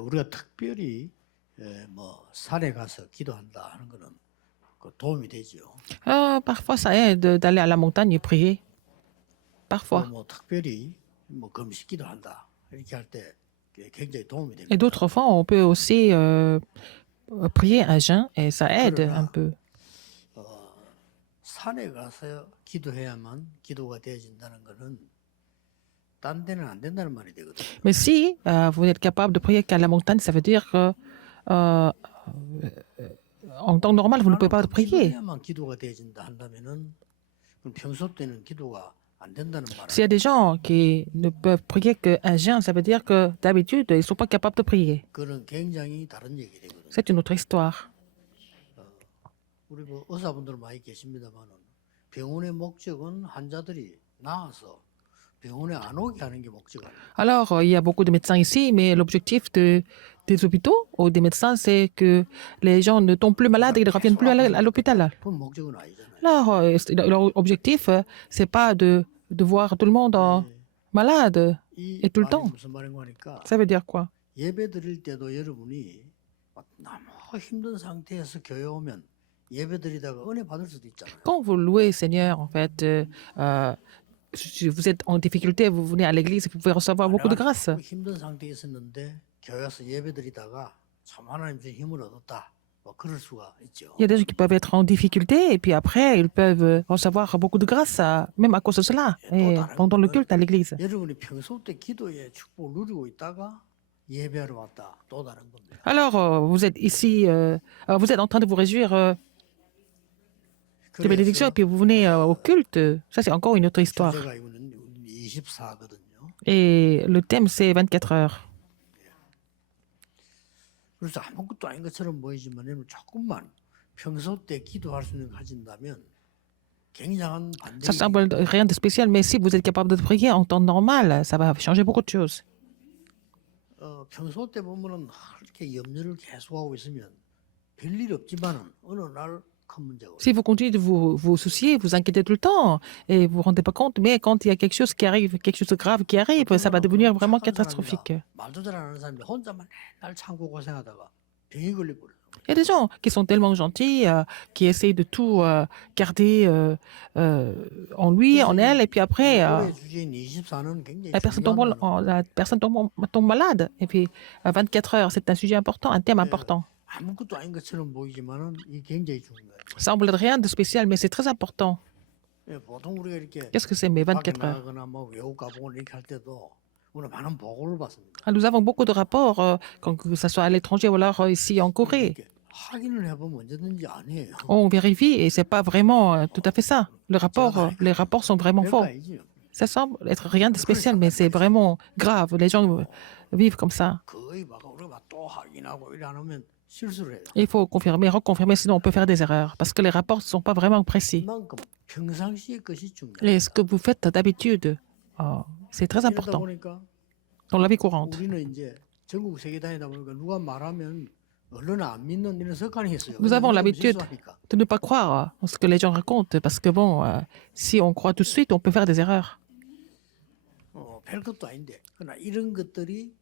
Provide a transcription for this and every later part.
우리가 특별히 뭐 산에 가서 기도한다 하는 거는 그 도움이 되죠. Parfois, ça aide d'aller à la montagne et prier. 또 Parfois. 뭐 특별히 뭐 금식 기도한다 이렇게 할 때 굉장히 도움이 Et 됩니다. d'autres fois, on peut aussi prier à jeun et ça aide un 그러나 peu. 산에 가서 기도해야만 기도가 되어진다는 거는 딴 데는 안 된다는 말이 되거든요. Mais si vous êtes capable de prier qu'à la montagne, ça veut dire que euh, en temps normal, vous ne pouvez 나는 pas 금식을 prier. 해야만 기도가 되어진다 한다면은 그럼 평소 때는 기도가 안 된다는 말 S'il y a des gens qui ne peuvent prier qu'à jeun, ça veut dire que d'habitude, ils ne sont pas capables de prier. 그거는 굉장히 다른 얘기 되거든요. C'est une autre histoire. 우리 뭐 의사분들 많이 계십니다만은 병원의 목적은 환자들이 나아서 병원에 안 오게 하는 게 목적 아니에요. Alors, il y a beaucoup de médecins ici, mais l'objectif des hôpitaux ou des médecins, c'est que les gens ne tombent plus malades et ils ne reviennent plus à l'hôpital. 그건 목적은 아니잖아요. Alors, leur objectif, c'est pas de voir tout le monde malade 이 et tout le 말이 temps. 무슨 말인가 하니까 Ça veut dire quoi? 예배 드릴 때도 여러분이 너무 힘든 상태에서 교회 오면 예배 드리다가 은혜 받을 수도 있잖아요. Quand vous louez Seigneur, en fait, si vous êtes en difficulté, vous venez à l'église et vous pouvez recevoir beaucoup de 내가 grâce. 너무 힘든 상태에 있었는데 교회 와서 예배 드리다가 참 하나님 주신 힘을 얻었다. 뭐 그럴 수가 있죠. Il y a des gens qui peuvent être en difficulté et puis après, ils peuvent recevoir beaucoup de grâce, même à cause de cela, et pendant le culte à l'église. 여러분이 평소 때 기도의 축복을 누리고 있다가 예배하러 왔다. 또 다른 겁니다. Alors, vous êtes ici, vous êtes en train de vous réjouir de bénédiction et puis vous venez au culte. Ça, c'est encore une autre histoire. 주제가 이거는 24거든요. Et le thème, c'est 24 heures. 그래서 아무것도 아닌 것처럼 보이지만 여러분 조금만 평소 때 기도할 수 있는 거 가진다면 굉장한 Ça 반등이 semble rien de spécial, mais si vous êtes capable de prier en temps normal, ça va changer beaucoup de choses. 평소 때 보면은 이렇게 염려를 계속하고 있으면 별일 없지만은 어느 날 큰 문제가 Si vous continuez de vous soucier, vous inquiétez tout le temps et vous vous rendez pas compte, mais quand il y a quelque chose qui arrive, quelque chose de grave qui arrive, ça va devenir vraiment catastrophique. 말도 잘 안 하는 사람이 혼자만 맨날 참고 고생하다가 병이 걸려버려. Il y a des gens qui sont tellement gentils, qui essayent de tout garder en lui, en elle, et puis après, 올해 주제인 24는 굉장히 la personne 중요한 tombe, la personne tombe malade. Et puis, à 24 heures, c'est un sujet important, un thème important. 아무것도 아닌 것처럼 보이지만은 이게 굉장히 중요해요. Ça semble rien de spécial, mais c'est très important. 보통 우리가 이렇게 Qu'est-ce que c'est, mes 밖에 24 heures? 나가거나 뭐 외국 가보고 이렇게 할 때도 우리는 많은 보고를 받습니다. Nous avons beaucoup de rapports, que ce soit à l'étranger ou alors ici en Corée. 이렇게 확인을 해보면 언제든지 아니에요. On vérifie et c'est pas vraiment tout à fait ça. Les rapports sont vraiment 별거 faux. 아니죠. Ça semble être rien de spécial, mais c'est vraiment grave. Les gens vivent comme ça. 거의 막 우리가 막또 확인하고 이래 안 하면 실수를 해요. Il faut confirmer, reconfirmer, sinon on peut faire des erreurs parce que les rapports ne sont pas vraiment précis. 그만큼 평상시의 것이 중요해요. Et ce que vous faites d'habitude, c'est très 이러다 important 보니까 dans la vie courante. 우리는 이제 전국 세계 다니다 보니까 누가 말하면 언론을 안 믿는 이런 습관이 있어요. Nous avons l'habitude 실수하니까. de ne pas croire en ce que les gens racontent parce que bon, si on croit tout de suite, on peut faire des erreurs. 별것도 아닌데 그러나 이런 것들이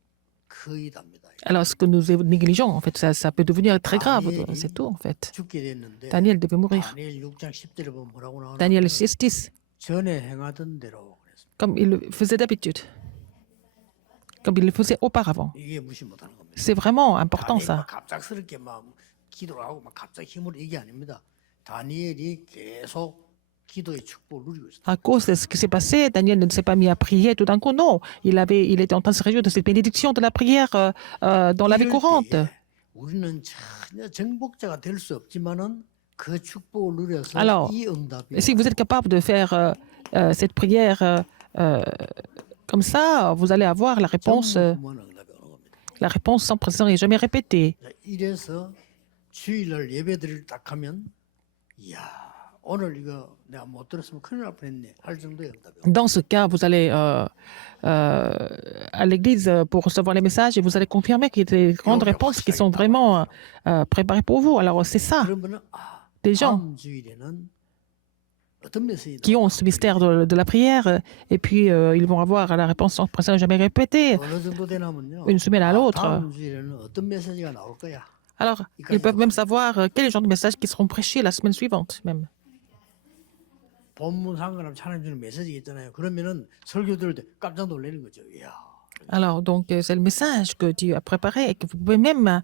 거의 답니다. Alors ce que nous négligeons, en fait, ça peut devenir très grave. C'est tout, en fait. 죽게 됐는데 Daniel devait mourir. 다니엘 6장 10절에 보면 뭐라고 나오나? Daniel 6:10, 전에 행하던 대로 그랬습니다. comme il le faisait d'habitude, comme il le faisait auparavant. 이게 무시 못하는 겁니다. C'est vraiment important, 다니엘이 ça. 막 갑작스럽게 막 기도를 하고 막 갑자기 힘을 이게 아닙니다. 다니엘이 계속 기도의 축복을 누리고 있어요. À cause de ce qui s'est passé, Daniel ne s'est pas mis à prier tout d'un coup. Non, il était en train de se réjouir de cette bénédiction de la prière dans la vie 이럴 courante. 때에 우리는 전혀 정복자가 될 수 없지만은 그 축복을 누려서 Alors, 이 응답이 Si vous êtes capable de faire cette prière comme ça, vous allez avoir la réponse 전무후무한 응답이 오는 겁니다. La réponse sans précédent et jamais répétée. 이래서 주일날 예배드릴 딱 하면 이야 오늘 이거 내가 못 들었으면 큰일 날 뻔했네 할 정도의 응답이 Dans ce cas, vous allez à l'église pour recevoir les messages et vous allez confirmer qu'il y a des grandes réponses qui sont vraiment préparées pour vous. Alors, c'est ça. 그러면은 Des gens 다음 주일에는 어떤 메시지 qui ont ce mystère de la prière, et puis ils vont avoir la réponse sans présent jamais répétée, 어느 정도 되냐면요. une semaine à l'autre. 다음 주에는 어떤 메시지가 나올 거야. Alors, ils peuvent même savoir quel est le genre de messages qui seront prêchés la semaine suivante, même. 본문 상관없이 하나님 주는 메시지가 있잖아요. 그러면은 설교 들을 때 깜짝 놀라는 거죠. 이야. Alors, donc, c'est le message que Dieu a préparé et que vous pouvez même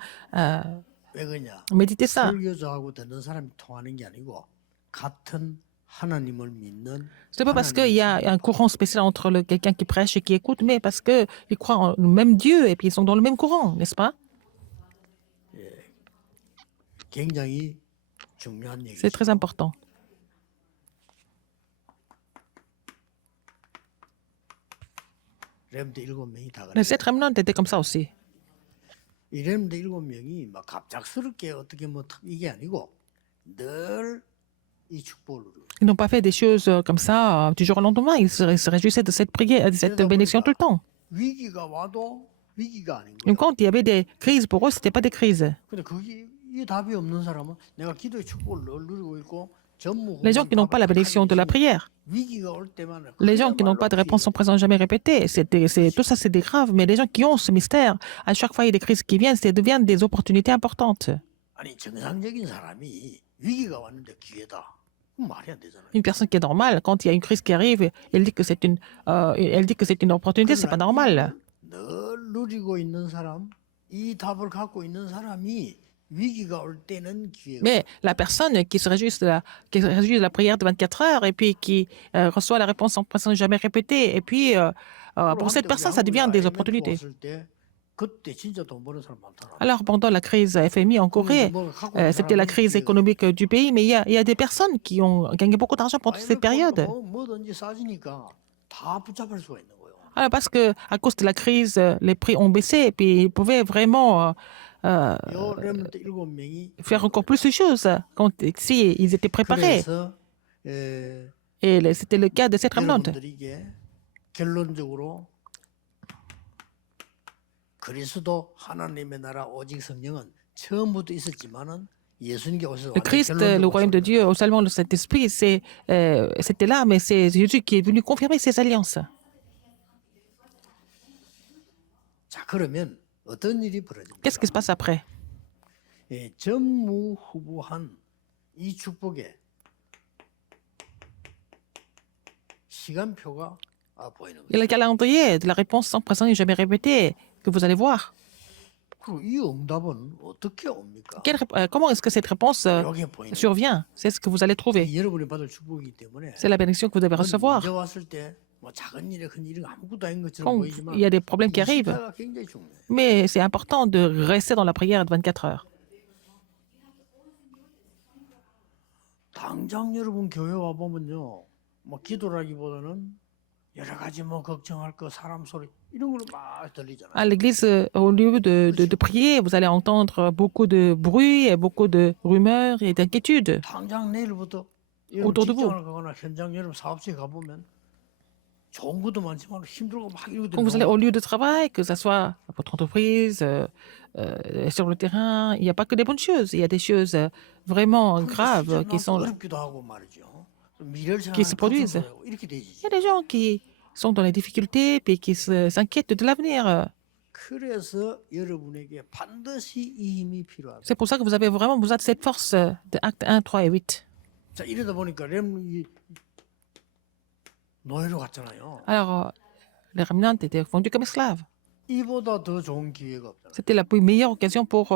왜 그러냐? méditer ça. 설교자하고 듣는 사람이 통하는 게 아니고 같은 하나님을 믿는 Ce n'est pas parce qu'il y a un courant spécial entre quelqu'un qui prêche et qui écoute, mais parce qu'ils croient en le même Dieu et puis ils sont dans le même courant, n'est-ce pas? 굉장히 중요한 얘기죠. C'est très important. 렘드 7명이 다 그래. Les 7 remnants étaient comme ça aussi. 이 렘드 7명이 막 갑작스럽게 어떻게 뭐 이게 아니고 늘 이 축복을 누리고. Ils n'ont pas fait des choses comme ça du jour au lendemain. Ils se réjouissaient de cette prière, de cette bénédiction tout le temps. 위기가 와도 위기가 아닌 거예요. Donc, quand il y avait des crises pour eux, ce n'était pas des crises. 근데 그게 이 답이 없는 사람은 내가 기도의 축복을 늘 누리고 있고 Les gens qui n'ont pas la bénédiction de la prière, 위기가 올 때만 les gens qui n'ont pas de réponse sans présence jamais répétée, tout ça c'est des graves, mais les gens qui ont ce mystère, à chaque fois il y a des crises qui viennent, ça devient des opportunités importantes. 아니 정상적인 사람이 위기가 왔는데 기회다. 그건 말이 안 되잖아요. Une personne qui est normale, quand il y a une crise qui arrive, elle dit que c'est une opportunité, c'est pas normal. 늘 누리고 있는 사람, 이 답을 갖고 있는 사람이 위기가 올 때는 기회가. Mais la personne qui se réjouit de la prière de 24 heures et puis qui reçoit la réponse sans présence jamais répétée, et puis pour cette personne, ça devient des opportunités. 그때 진짜 돈 버는 사람 많더라. Alors, pendant la crise FMI en Corée, c'était la crise économique du pays, mais il y a des personnes qui ont gagné beaucoup d'argent pendant cette période. 뭐든지 싸지니까 다 붙잡을 수가 있는 거예요. Alors, parce que à cause de la crise, les prix ont baissé et puis ils pouvaient vraiment 요 렘넌트 7명이 faire encore plus de choses si ils étaient préparés. 그래서 Et c'était le cas de cette remnante. 여러분들에게 결론적으로 그리스도 하나님의 나라 오직 성령은 처음부터 있었지만은 예수님께 오셔서 Le Christ, le royaume de Dieu, au salement de cet esprit, c'était là, mais c'est Jésus qui est venu confirmer ces alliances. 자 그러면 어떤 일이 벌어집니까? Qu'est-ce qui se passe après? 예, 전무후무한 이 축복에 시간표가 보이는 Il y a 거예요. le calendrier de la réponse sans présent et jamais répétée que vous allez voir. 그리고 이 응답은 어떻게 옵니까? Comment est-ce que cette réponse 여기에 보이는 거예요. survient? C'est ce que vous allez trouver. 여러분이 받을 축복이기 때문에 C'est la bénédiction que vous devez recevoir. 문제 왔을 때 뭐 작은 일에 큰 일이 아무것도 아닌 것처럼 Quand 보이지만 il y a des problèmes qui 이 arrivent, 시대가 굉장히 중요해요. mais c'est important de rester dans la prière de 24 heures. 당장 여러분 교회 와 보면요, 뭐 기도라기보다는 여러 가지 뭐 걱정할 거 사람 소리 이런 거는 막 들리잖아요. À l'église, au lieu de prier, vous allez entendre beaucoup de bruit et beaucoup de rumeurs et d'inquiétudes. 당장 내일부터 여러분 autour de vous. 직장을 가거나 현장 여러분 사업소에 가보면 좋은 것도 많지만 힘들고 막 이런 Quand vous allez au lieu de travail, que ce soit à votre entreprise, sur le terrain, il n'y a pas que des bonnes choses. Il y a des choses vraiment graves qui sont là. 어렵기도 하고 말이죠. 미래를 qui se 생각하면 produisent. 걱정스러워. 이렇게 Il y 되지. a des gens qui sont dans les difficultés et qui s'inquiètent de l'avenir. 그래서 여러분에게 반드시 이 힘이 필요하다. C'est pour ça que vous avez vraiment besoin de cette force de Actes 1, 3 et 8. 자 이러다 보니까 렘이 노예로 갔잖아요. Alors, les remnants étaient vendus comme esclaves. 이보다 더 좋은 기회가 없잖아요. C'était la plus meilleure occasion pour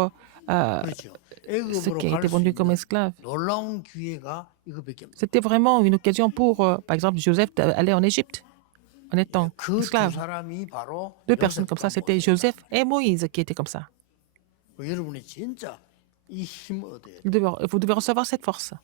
그렇죠. ceux 애굽으로 qui 갈 étaient 수 vendus comme 있는 esclaves. 놀라운 기회가 이거밖에 없어요. C'était vraiment une occasion pour, par exemple, Joseph d'aller en Égypte en étant 그 두 esclave. 사람이 바로 Deux personnes comme ça, 요셉과 c'était 모세다. Joseph et Moïse qui étaient comme ça. 여러분이 진짜 이 힘을 얻어야 돼요. Vous devez recevoir cette force.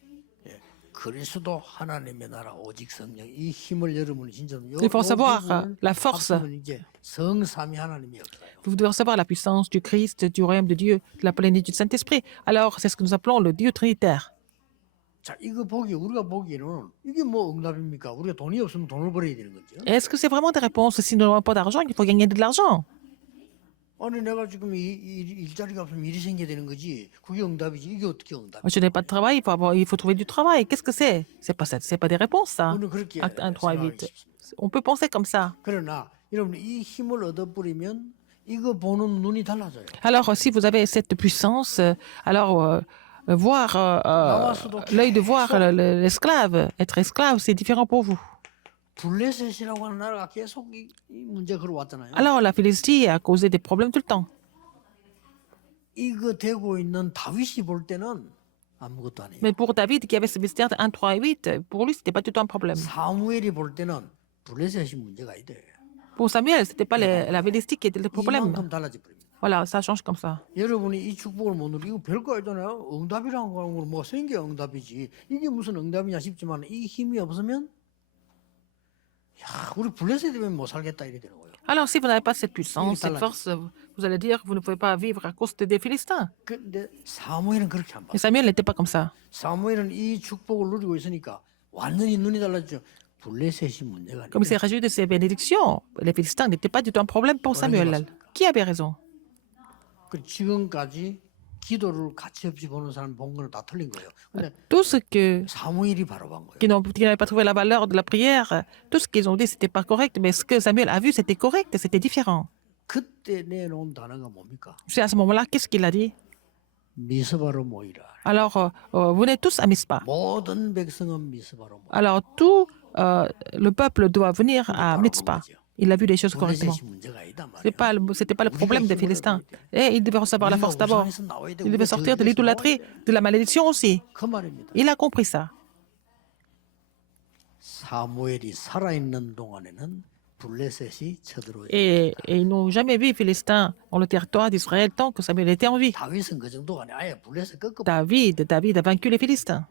그리스도 하나님의 나라 오직 성령 이 힘을 여러분이 진짜 Il faut savoir la force. 이제 성삼위 하나님이 역사예요. Vous devez recevoir la puissance du Christ, du royaume de Dieu, de la plénitude du Saint-Esprit. Alors, c'est ce que nous appelons le Dieu trinitaire. 자 이거 우리가 보기에는 이게 뭐 응답입니까? 우리가 돈이 없으면 돈을 벌어야 되는 거죠. Est-ce que c'est vraiment des réponses? Si nous n'avons pas d'argent, il faut gagner de l'argent. 아니 내가 지금 일자리가 없으면 일이 생겨야 되는 거지. 그게 응답이지. 이게 어떻게 응답이야? Je n'ai pas de travail, il faut trouver du travail. Qu'est-ce que c'est? C'est pas ça, c'est pas des réponses, ça. 오늘 그렇게 Acte 1, 3, 생각하기 8. 쉽습니다. On peut penser comme ça. 그러나 여러분 이 힘을 얻어버리면 이거 보는 눈이 달라져요. Alors, si vous avez cette puissance, alors voir l'œil de voir l'esclave, être esclave, c'est différent pour vous. 블레셋이라고 하는 나라가 계속 이 문제 걸어왔잖아요. Alors, la Philistie a causé des problèmes tout le temps. 이거 되고 있는 다윗이 볼 때는 아무것도 아니에요. Mais pour David, qui avait ce mystère de 1, 3 et 8, pour lui, c'était pas du tout un problème. 사무엘이 볼 때는 블레셋이 문제가 아니다. Pour Samuel, c'était pas la Philistie qui était le problème. 이만큼 달라져 버립니다. Voilà, ça change comme ça. 여러분이 이 축복을 못 누리고 이거 별거 아니잖아요. 응답이라는 거는 뭐 생겨 응답이지. 이게 무슨 응답이냐 싶지만 이 힘이 없으면 야, 우리 블레셋 되면 못 살겠다 이래 되는 거예요. Alors, si vous n'avez pas cette puissance, cette force, vous allez dire que vous ne pouvez pas vivre à cause des Philistins. 근데 사무엘은 그렇게 안 봐. Mais Samuel n'était pas comme ça. 사무엘은 이 축복을 누리고 있으니까 완전히 눈이 달라졌죠. 블레셋이 문제가 Comme il s'est 아니라 réjoui de ses bénédictions, les Philistins n'étaient pas du tout un problème pour Samuel. Qui avait raison? 그 지금까지 기도를 가치 없이 보는 사람 본 거는 다 틀린 거예요. 근데 Tout ce que 사무엘이 바로 본 거예요. qui n'avaient pas trouvé la valeur de la prière, tout ce qu'ils ont dit, c'était pas correct. Mais ce que Samuel a vu, c'était correct, c'était différent. 그때 내놓은 단어가 뭡니까? C'est à ce moment-là, qu'est-ce qu'il a dit? 미스바로 모이라. Alors, venez tous à Mispa. 모든 백성은 미스바로 모이라. Alors, tout le peuple doit venir à Mitzpah. Il a vu les choses correctement. 블레셋이 문제가 아니다 C'était pas le problème des Philistins. Et il devait recevoir la force d'abord. Il devait sortir de l'idolâtrie, de la malédiction aussi. 그 말입니다. Il a compris ça. 사무엘이 살아있는 동안에는 블레셋이 쳐들어오죠. Et ils n'ont jamais vu les Philistins dans le territoire d'Israël tant que Samuel était en vie. 다윗은 그 정도가 아니야. 아예 블레셋 꺾어. David a vaincu les Philistins.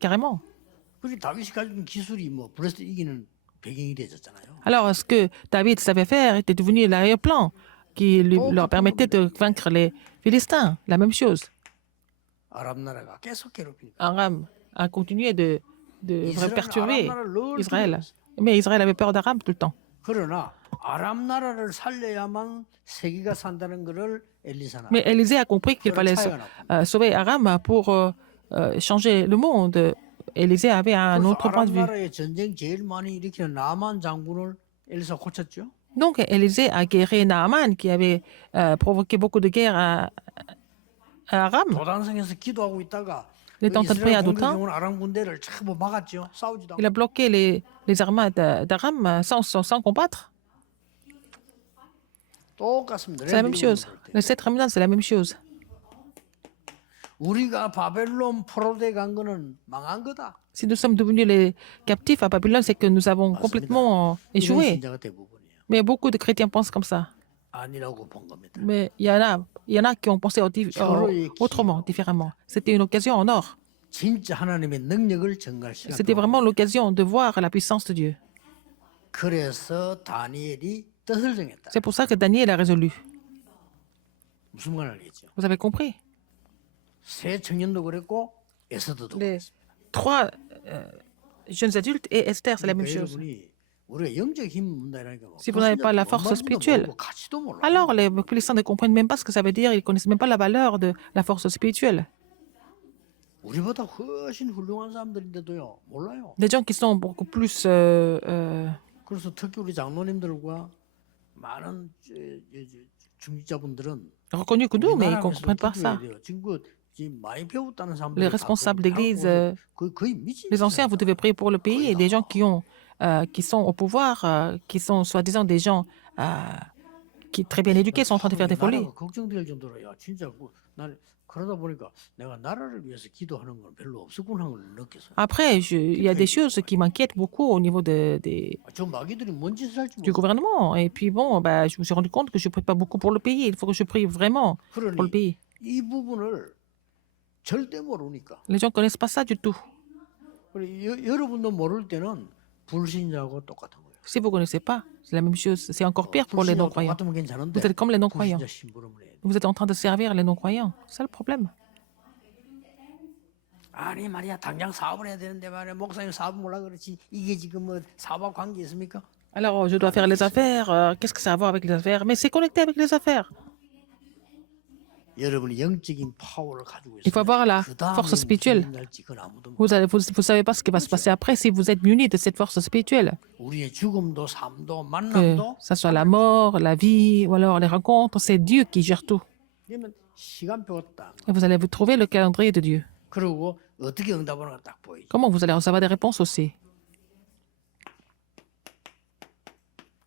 Carrément. 그리고 다윗이 가진 기술이 뭐 블레셋 이기는 배경이 되었잖아요. Alors, ce que David savait faire était devenu l'arrière-plan qui leur permettait de vaincre les Philistins. La même chose. 아랍 나라가 계속 괴롭히니까. Aram a continué de perturber 아랍 나라를 늘 Israël. 괴롭혔어요. Mais Israël avait peur d'Aram tout le temps. 그러나 아랍 나라를 살려야만 세계가 산다는 것을 엘리사나. Mais Élisée a compris qu'il fallait sauver Aram pour changer le monde. Élisée avait un autre point de 아랍 vue. 나라의 전쟁 제일 많이 일으키는 나만 장군을 엘리사 고쳤죠. Donc Élisée a guéri Naaman qui avait provoqué beaucoup de guerres à Aram. 도단성에서 기도하고 있다가 Il est en train de prier à Dothan. 아람 군대를 전부 막았죠. 싸우지도 Il a bloqué les armées d'Aram sans combattre. 똑같습니다. C'est la même chose. Les 7 remnants, c'est la même chose. 우리가 바벨론 포로돼 간 거는 망한 거다. Si nous sommes devenus les captifs à Babylone, c'est que nous avons complètement 이런 échoué. 신자가 대부분이에요. Mais beaucoup de chrétiens pensent comme ça. 아니라고 본 겁니다. Mais il y en a qui ont pensé autrement, différemment. C'était une occasion en or. 진짜 하나님의 능력을 증가할 시간. C'était vraiment l'occasion de voir la puissance de Dieu. 그래서 다니엘이 뜻을 정했다. C'est pour ça que Daniel a résolu. 무슨 말을 알겠죠? Vous avez compris? 새 청년도 그랬고 에스더도. Les 3 jeunes adultes et Esther, c'est la même chose. 여러분이 우리가 영적 힘 문다라니까. Si vous n'avez pas la force spirituelle, 가치도 몰라. alors les Philistins ne comprennent même pas ce que ça veut dire. Ils ne connaissent même pas la valeur de la force spirituelle. 우리보다 훨씬 훌륭한 사람들인데도요 몰라요. Des gens qui sont beaucoup plus 그래서 특히 우리 장로님들과 많은 중직자분들은 reconnus que nous, mais ils ne comprennent pas ça. 지금 많이 배웠다는 사람들. Les responsables d'église, les anciens, vous devez prier pour le pays, et des gens qui sont au pouvoir, qui sont soi-disant des gens qui très bien éduqués sont en train de faire des folies. 걱정될 정도로 야 진짜 난 그러다 보니까 내가 나라를 위해서 기도하는 건 별로 없었구나 하는 걸 느꼈어요. Après, il y a des choses qui m'inquiètent beaucoup au niveau 저 마귀들이 뭔 짓을 할지 du gouvernement. Et puis bon, bah, je me suis rendu compte que je ne prie pas beaucoup pour le pays. Il faut que je prie vraiment pour le 그러니 pays. 이 부분을 절대 모르니까. Les gens ne connaissent pas ça du tout. 여러분도 모를 때는 불신자하고 똑같은 거예요. Si vous ne connaissez pas, c'est la même chose. C'est encore pire pour les non-croyants. 똑같으면 괜찮은데 Vous êtes comme les non-croyants. 불신자 심부름을 해야 돼. Vous êtes en train de servir les non-croyants. C'est le problème. 아니 말이야 당장 사업을 해야 되는데 말이야 목사님 사업 몰라 그렇지 이게 지금 뭐 사업과 관계 있습니까? Alors, je dois faire les affaires. Qu'est-ce que ça a à voir avec les affaires? Mais c'est connecté avec les affaires. 여러분이 영적인 파워를 가지고 Il faut 있으면 avoir la 그 다음에 force 무슨 spirituelle. 일이 날지 그건 아무도 Vous 몰라. ne savez pas ce qui va se passer après si vous êtes muni de cette force spirituelle. 우리의 죽음도 삶도 Que 만남도 ça soit la mort, la vie ou alors les rencontres, c'est Dieu qui gère tout. 그러면 시간표가 딱 Et vous allez vous trouver le calendrier de Dieu. 그리고 어떻게 응답하는가 딱 보이죠. Comment vous allez recevoir des réponses aussi?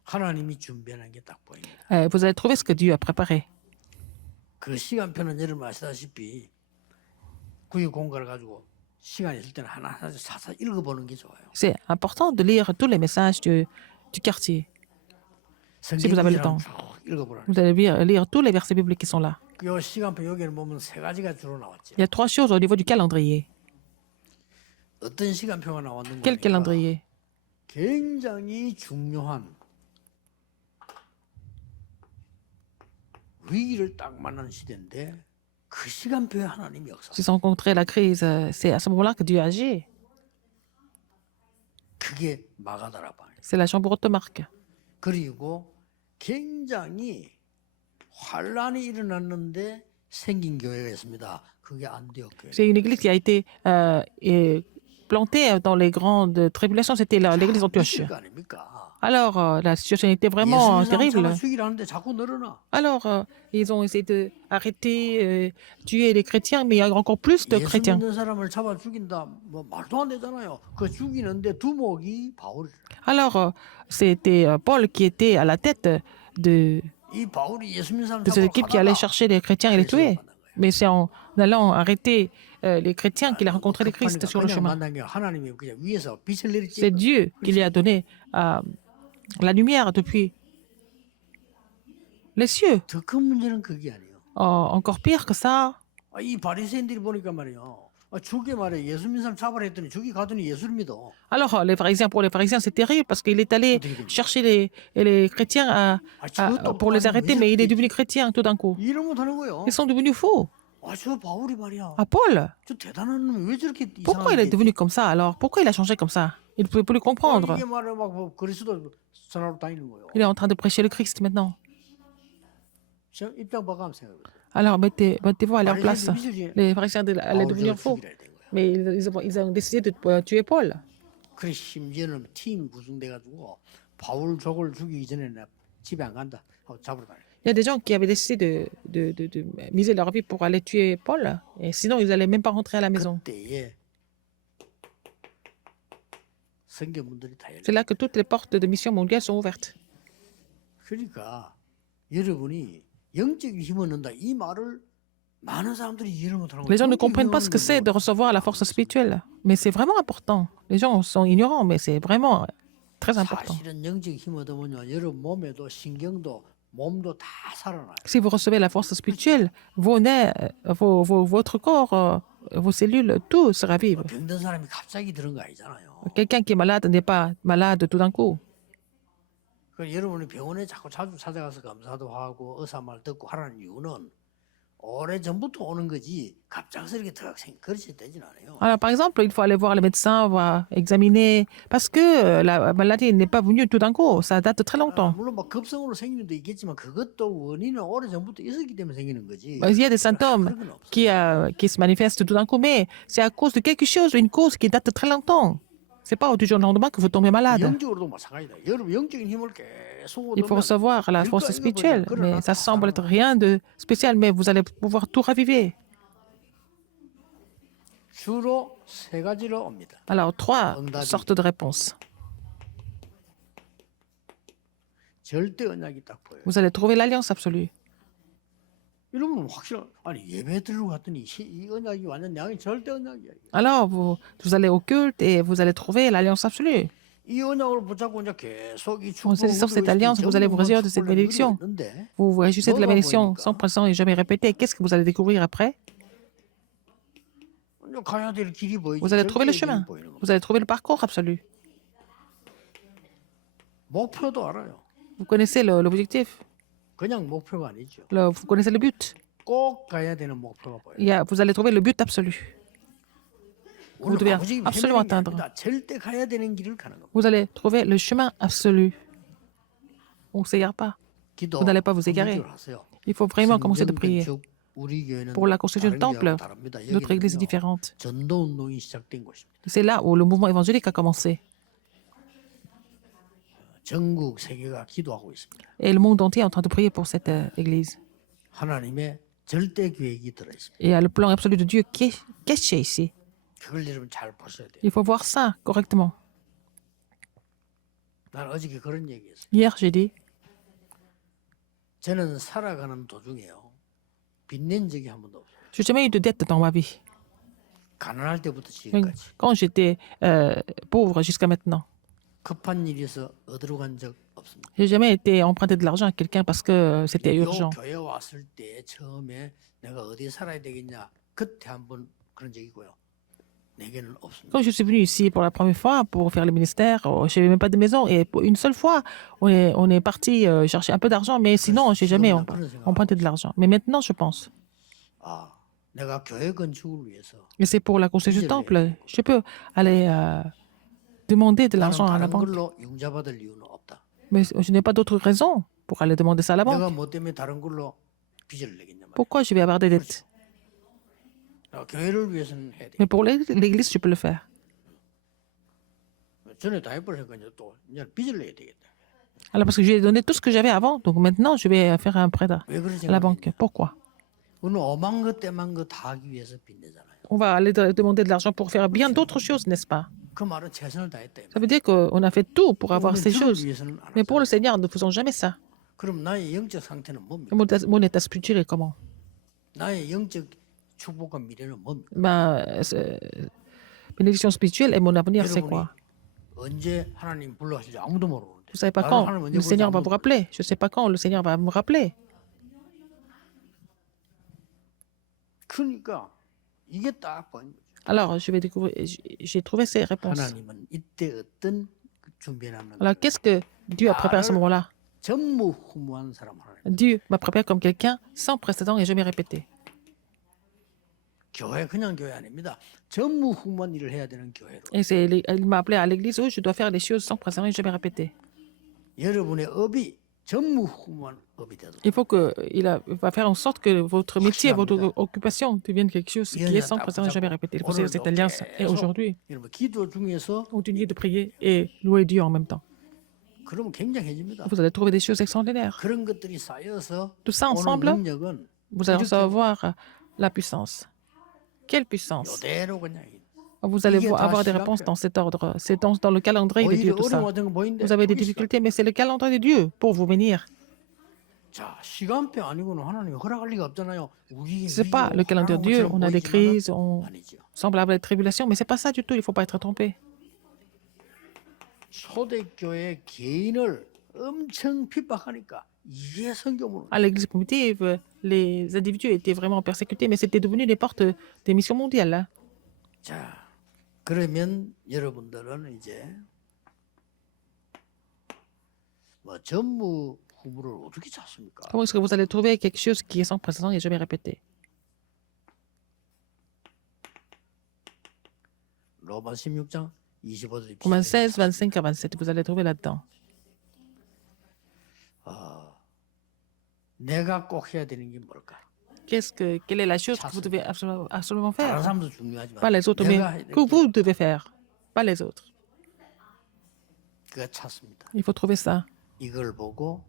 하나님이 준비하는 게 딱 보입니다. Vous allez trouver ce que Dieu a préparé. 그 시간표는 여러분 아시다시피 구역 공간을 가지고 시간 있을 때는 하나하나 사서 읽어보는 게 좋아요. C'est important de lire tous les messages du quartier. Si vous avez le temps. 쭉 읽어보라. Vous allez lire tous les versets bibliques qui sont là. 이 시간표 여기는 보면 세 가지가 주로 나왔죠. Il y a 3 choses au niveau du calendrier. 어떤 시간표가 나왔는가? Quel calendrier? 굉장히 중요한 위기를 딱 만나는 시대인데 그 시간표에 하나님이 역사. S'ils ont rencontré la crise, c'est à ce moment-là que Dieu agit. 그게 마가다라방. C'est la chambre haute de Marc. 그리고 굉장히 환란이 일어났는데 생긴 교회가 있습니다. 그게 안디옥 교회. C'est une église qui a été plantée dans les grandes tribulations. C'était l'église d'Antioche. 있을 거 아닙니까? Alors, la situation était vraiment 예수님 terrible. 잡아 죽이려 하는데 자꾸 늘어나. Alors, ils ont essayé d'arrêter, tuer les chrétiens, mais il y a encore plus de 예수 chrétiens. 믿는 사람을 잡아 죽인다. 뭐 말도 안 되잖아요. 그 죽이는데 두목이 바울. Alors, c'était Paul qui était à la tête de 이 바울이 예수 믿는 사람 cette 잡아 équipe qui allait chercher les chrétiens et les tuer. Mais c'est en allant arrêter les chrétiens qu'il a rencontré les Christ sur le chemin. 만난 게 하나님이 그냥 위에서 빛을 내리지. C'est Dieu qui lui a donné la lumière depuis les cieux. 더 큰 문제는 그게 아니에요. Encore pire que ça, 이 바리새인들이 보니까 말이요. 죽게 말해 예수 믿는 사람 잡으라 했더니 죽이 가더니 예수를 믿어. alors les pharisiens, pour les pharisiens, c'est terrible parce qu'il est allé chercher les chrétiens pour les arrêter, mais il est devenu chrétien tout d'un coup. 이런 못 하는 거예요. Ils sont devenus fous. 저 바울이 말이야. Paul, 저 대단한 놈이 왜 저렇게 pourquoi il est 이상하게 devenu comme ça alors? Pourquoi il a changé comme ça? Il ne pouvait plus comprendre. 이게 말해 막뭐 그리스도 전하러 다니는 거예요. Il est en train de prêcher le Christ maintenant. 저 입장 바꿔 생각해 보세요. Alors mettez-vous à leur place. 바리새인들이 믿을지 Les pharisiens allaient 바울 devenir 저걸 faux. 죽이라 된 거예요. Mais ils ont décidé de tuer Paul. 그래 심지어는 팀 구성돼 가지고 바울 저걸 죽이기 전에 나 집에 안 간다 하고 잡으러 다녀. Il y a des gens qui avaient décidé de miser leur vie pour aller tuer Paul. Et sinon, ils n'allaient même pas rentrer à la maison. 그때에 성경문들이 다 열려. C'est là que toutes les portes de mission mondiale sont ouvertes. 그러니까 여러분이 영적인 힘을 얻는다 이 말을 많은 사람들이 이해를 못하는 Les gens ne comprennent pas ce que c'est de recevoir la force spirituelle. Mais c'est vraiment important. Les gens sont ignorants, mais c'est vraiment très important. 사실은 영적인 힘을 얻으면요 여러분 몸에도 신경도 몸도 다 살아나요. Si vous recevez la force spirituelle, vos nerfs, votre corps, vos cellules, tout se ravive. 병든 사람이 갑자기 들은 거 아니잖아요. Quelqu'un qui est malade n'est pas malade tout d'un coup. 그 여러분이 병원에 자꾸 자주 찾아가서 검사도 하고 의사 말 듣고 하라는 이유는 오래 전부터 오는 거지 갑작스럽게 그렇게 되진 않아요. Alors, par exemple, il faut aller voir le médecin, voir, examiner, parce que la maladie n'est pas venue tout d'un coup, ça date de très longtemps. 물론 막 급성으로 생기는 데 있겠지만 그것도 원인은 오래 전부터 있었기 때문에 생기는 거지. Il y a des symptômes 그런 건 없어. qui se manifestent tout d'un coup, mais c'est à cause de quelque chose, une cause qui date de très longtemps. C'est pas du jour au lendemain que vous tombez malade. 영적으로도 마찬가지다. 여러분 영적인 힘을 계속 Il faut 얻으면 recevoir la force spirituelle, mais ça semble être rien de spécial, mais vous allez pouvoir tout raviver. 주로 세 가지로 옵니다. Alors, 3 sortes de réponses. 절대 언약이 딱 보여요. Vous allez trouver l'alliance absolue. 이러면 확실한 아니 예배 드리러 갔더니 이 언약이 완전 양이 절대 언약이야. Alors, vous allez au culte et vous allez trouver l'alliance absolue. 이 언약을 붙잡고 이제 계속 이 En saisissant cette alliance, vous allez vous réjouir de cette bénédiction. Vous vous réjouissez de la bénédiction sans présent et jamais répété. Qu'est-ce que vous allez découvrir après? 가야 될 길이 보이지. Vous allez trouver le 절대 chemin. 보이는 거. Vous allez trouver le parcours absolu. 목표도 알아요. Vous connaissez l'objectif. 그냥 목표가 아니죠. Vous connaissez le but. 꼭 가야 되는 목표가 보여요. Vous allez trouver le but absolu. Vous devez absolument atteindre. 절대 가야 되는 길을 가는 겁니다. Vous allez trouver le chemin absolu. on ne s'égare pas. 기도 Vous n'allez pas vous égarer. 본격적으로 하세요. Il faut vraiment commencer de 성전 prier. 건축 우리 교회는 Pour la construction du 다른 교회하고 temple, 다릅니다. notre église est 여기는요, différente. 전도 운동이 시작된 곳입니다. C'est là où le mouvement évangélique a commencé. 전국 세계가 기도하고 있습니다. Et le monde entier est en train de prier pour cette église. 하나님의 절대 계획이 들어 있습니다. Et il y a le plan absolu de Dieu qui est caché ici. 그걸 여러분 잘 보셔야 돼요. Il faut voir ça correctement. 난 어저께 그런 얘기했어요. Hier, j'ai dit, 저는 살아가는 도중에요, 빚낸 적이 한 번도 없어요. je n'ai jamais eu de dette dans ma vie. 가난할 때부터 Même 지금까지. quand j'étais pauvre jusqu'à maintenant. 급한 일이 있어 어디로 간 적 없습니다. J'ai jamais été emprunté de l'argent à quelqu'un parce que c'était 요 urgent. 교회 왔을 때 처음에 내가 어디 살아야 되겠냐 그때 한번 그런 적이고요. 내게는 없습니다. Quand je suis venu ici pour la première fois pour faire le ministère, je n'avais même pas de maison. Et pour une seule fois, on est parti chercher un peu d'argent. Mais sinon, je n'ai jamais emprunté de l'argent. Mais maintenant, je pense. 아, 내가 교회 건축을 위해서 Et c'est pour la construction du temple. Je peux aller demander de 나는 l'argent à la 다른 banque. 걸로 융자받을 이유는 없다. Mais je n'ai pas d'autre raison pour aller demander ça à la banque. 내가 뭐 때문에 다른 걸로 빚을 내겠냐 말이야. Pourquoi je vais avoir des dettes? 교회를 위해서는 해야 돼. Mais pour l'église, je peux le faire. 전에 다 해버리니까 이제 또 이제 빚을 내야 되겠다. Alors, parce que j'ai donné tout ce que j'avais avant. Donc maintenant, je vais faire un prêt 왜 그러지? à la banque. Pourquoi? 우리는 오만 것 때만 거 다 하기 위해서 빚내잖아요. On va aller demander de l'argent pour faire bien d'autres choses, n'est-ce pas? 그 말은 최선을 다했다. Ça veut dire qu'on a fait tout pour avoir 우리는 ces 주를 choses. 위해서는 안 Mais pour le 하잖아요. Seigneur, nous ne faisons jamais ça. 그럼 나의 영적 상태는 뭡니까? Mon état spirituel est comment? 나의 영적 축복과 미래는 뭡니까? Bénédiction spirituelle et mon avenir, c'est 여러분이 quoi? 언제 하나님 불러하실지 아무도 모르는데. Vous ne savez pas 나는 quand 하나님 언제 le Seigneur 부를지 va 아무도 vous 몰라. rappeler. Je ne sais pas quand le Seigneur va me rappeler. 그러니까 이게 딱 보인 거죠. Alors, je vais découvrir. J'ai trouvé ces réponses. 하나님은 이때 어떤 준비해놨는 Alors, qu'est-ce que Dieu a préparé à ce moment-là? 전무후무한 사람 하나님. Dieu m'a préparé comme quelqu'un sans précédent et jamais répété. 교회 그냥 교회 아닙니다. 전무후무한 일을 해야 되는 교회로. Et il m'a appelé à l'église où je dois faire les choses sans précédent et jamais répété. 여러분의 업이 전무후무한 업이 되도록. Il faut il va faire en sorte que votre métier, votre occupation devienne quelque chose qui est sans précédent et jamais répété. Il faut saisir cette alliance. Et aujourd'hui, 여러분 기도 중에서 continuez de prier et louer Dieu en même temps. 그러면 굉장해집니다. Vous allez trouver des choses extraordinaires. 그런 것들이 쌓여서 Tout ça 오는 ensemble, 능력은 vous allez 이렇게 recevoir la puissance. Quelle puissance! 이대로 그냥 Vous allez 이게 다 avoir des 시각해. réponses dans cet ordre. C'est dans le calendrier de Dieu, 오히려 tout ça. 어려운 거 보이는데 Vous avez des 그게 difficultés, mais c'est le calendrier de Dieu pour vous bénir. 자, 시간표 아니고는 하나님이 허락할 리가 없잖아요. C'est pas le calendrier de Dieu. On a des crises, on 아니죠. semble avoir des tribulations, mais c'est pas ça du tout. Il faut pas être trompé. 초대교회 개인을 엄청 핍박하니까 이게 성경으로 À l'église primitive, les individus étaient vraiment persécutés, mais c'était devenu des portes des missions mondiales. Hein. 자, 그러면 여러분들은 이제 뭐 전무 후보를 어떻게 찾습니까? Comment est-ce que vous allez trouver quelque chose qui est sans précédent et jamais répété? 로마 16장 25절 Romains 16, 25 à 27, vous allez trouver là-dedans. 내가 꼭 해야 되는 게 뭘까? Quelle est la chose que vous devez absolument 다른 faire? 사람도 중요하지만 Pas les autres, mais 내가 해야 que 되는 게 vous devez faire. Pas les autres. 그거 찾습니다. Il faut trouver ça. 이걸 보고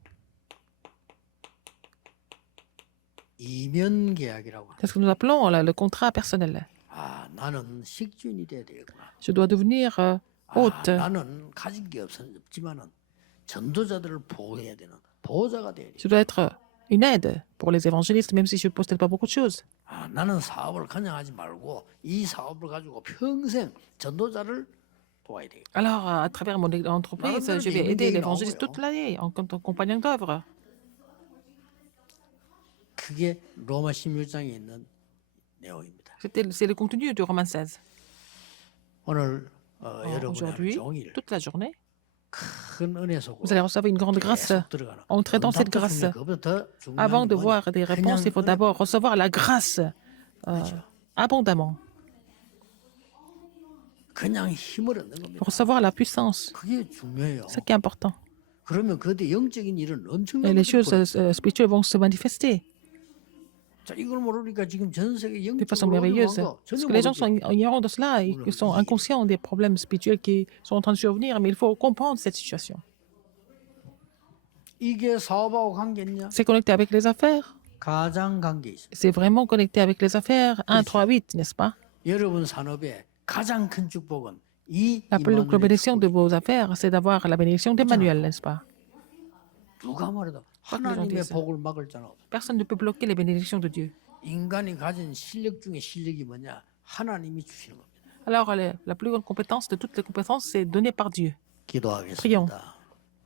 이면 계약이라고 합니다. C'est ce que nous appelons le contrat personnel. 아, 나는 식주인이 돼야 되겠구나. Je dois devenir 아, hôte. 나는 가진 게 없지만은 전도자들을 보호해야 되는 보호자가 돼야 돼. Je dois être une aide pour les évangélistes, même si je ne possède pas beaucoup de choses. 아, 나는 사업을 그냥 하지 말고 이 사업을 가지고 평생 전도자를 도와야 되겠다. Alors, à travers mon entreprise, je vais aider l'évangéliste toute l'année en tant que compagnon d'œuvre. 그게 로마 16장에 있는 내용입니다. C'est le contenu du Romains 16. 오늘 여러분의 Aujourd'hui, 종일 toute la journée, 큰 은혜 속으로 vous allez recevoir une grande grâce. 계속 들어가는. Entrez dans cette grâce. 그보다 더 중요한 Avant de 건 voir des réponses, il faut d'abord recevoir la grâce abondamment. 그냥 힘을 얻는 겁니다. Recevoir la puissance. 그게 중요해요. C'est ce qui est important. 그러면 그때 영적인 일은 Et 엄청난 les 것들이 choses 벌어져요. spirituelles vont se manifester 자, 이걸 모르니까 지금 전 세계 de façon 영적으로 어려워한 merveilleuse. 거 Parce 전혀 que les gens 모르죠. sont ignorants de cela et 오늘 ils sont 이 inconscients des problèmes spirituels qui sont en train de survenir, mais il faut comprendre cette situation. 이게 사업하고 관계있냐? C'est connecté avec les affaires. 가장 관계 있어. C'est vraiment connecté avec les affaires. 1, 3, 8, n'est-ce pas? 여러분 산업의 가장 큰 축복은 이 La plus grande 임마누엘의 bénédiction de 축복이. vos affaires, c'est d'avoir la bénédiction d'Emmanuel, n'est-ce pas? 누가 말해도 Pas que les gens 하나님의 disent. 복을 막을 자는 없어. Personne ne peut bloquer les bénédictions de Dieu. 인간이 가진 실력 중에 실력이 뭐냐? 하나님이 주시는 겁니다. Alors, la plus grande compétence de toutes les compétences, c'est donné par Dieu. 기도하겠습니다.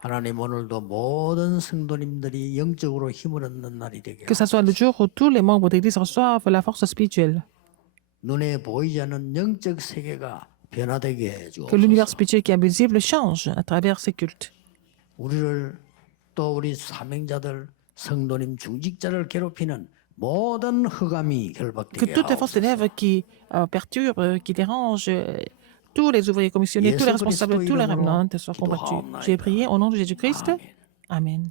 하나님 오늘도 모든 성도님들이 영적으로 힘을 얻는 날이 되게 Que ce soit le jour où tous les membres d'Église reçoivent la force spirituelle. 눈에 보이지 않는 영적 세계가 변화되게 Que l'univers 해주옵소서. spirituel qui est invisible change à travers ces cultes. 우리를 또 우리 사명자들 성도님 중직자를 괴롭히는 모든 흑암이 Que 결박되게 toutes les forces 하옵소서. ténèbres qui perturbent, qui dérangent tous les ouvriers commissionnés, tous les responsables, tous les remnants soient combattus. J'ai prié au nom de Jésus-Christ. 아멘. Amen.